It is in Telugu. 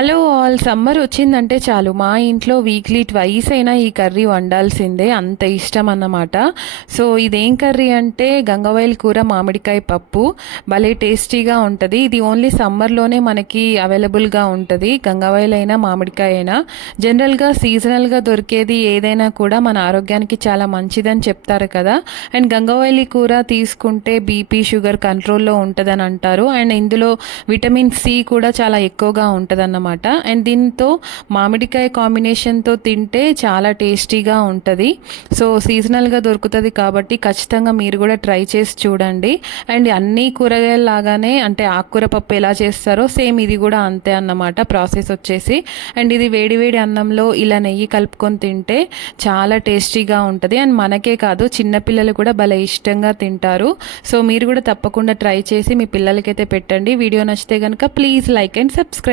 హలో ఆల్ సమ్మర్ వచ్చిందంటే చాలు. మా ఇంట్లో వీక్లీ ట్వైస్ అయినా ఈ కర్రీ వండాల్సిందే అంత ఇష్టం అన్నమాట. సో ఇదేం కర్రీ అంటే గంగవాయిల్ కూర మామిడికాయ పప్పు. భలే టేస్టీగా ఉంటుంది. ఇది ఓన్లీ సమ్మర్లోనే మనకి అవైలబుల్గా ఉంటుంది. గంగవాయిల్ అయినా మామిడికాయ అయినా. జనరల్గా సీజనల్గా దొరికేది ఏదైనా కూడా మన ఆరోగ్యానికి చాలా మంచిదని చెప్తారు కదా. అండ్ గంగవాయిలి కూర తీసుకుంటే బీపీ షుగర్ కంట్రోల్లో ఉంటుందని అంటారు. అండ్ ఇందులో విటమిన్ సి కూడా చాలా ఎక్కువగా అనమాట అండ్ దీంతో మామిడికాయ కాంబినేషన్తో తింటే చాలా టేస్టీగా ఉంటుంది. సో సీజనల్గా దొరుకుతుంది కాబట్టి ఖచ్చితంగా మీరు కూడా ట్రై చేసి చూడండి. అండ్ అన్ని కూరగాయల లాగానే అంటే ఆకుకూర పప్పు ఎలా చేస్తారో సేమ్ ఇది కూడా అంతే అన్నమాట. ప్రాసెస్ వచ్చేసి. అండ్ ఇది వేడివేడి అన్నంలో ఇలా నెయ్యి కలుపుకొని తింటే చాలా టేస్టీగా ఉంటుంది. అండ్ మనకే కాదు చిన్నపిల్లలు కూడా భలే ఇష్టంగా తింటారు. సో మీరు కూడా తప్పకుండా ట్రై చేసి మీ పిల్లలకైతే పెట్టండి. వీడియో నచ్చితే కనుక ప్లీజ్ లైక్ అండ్ సబ్స్క్రైబ్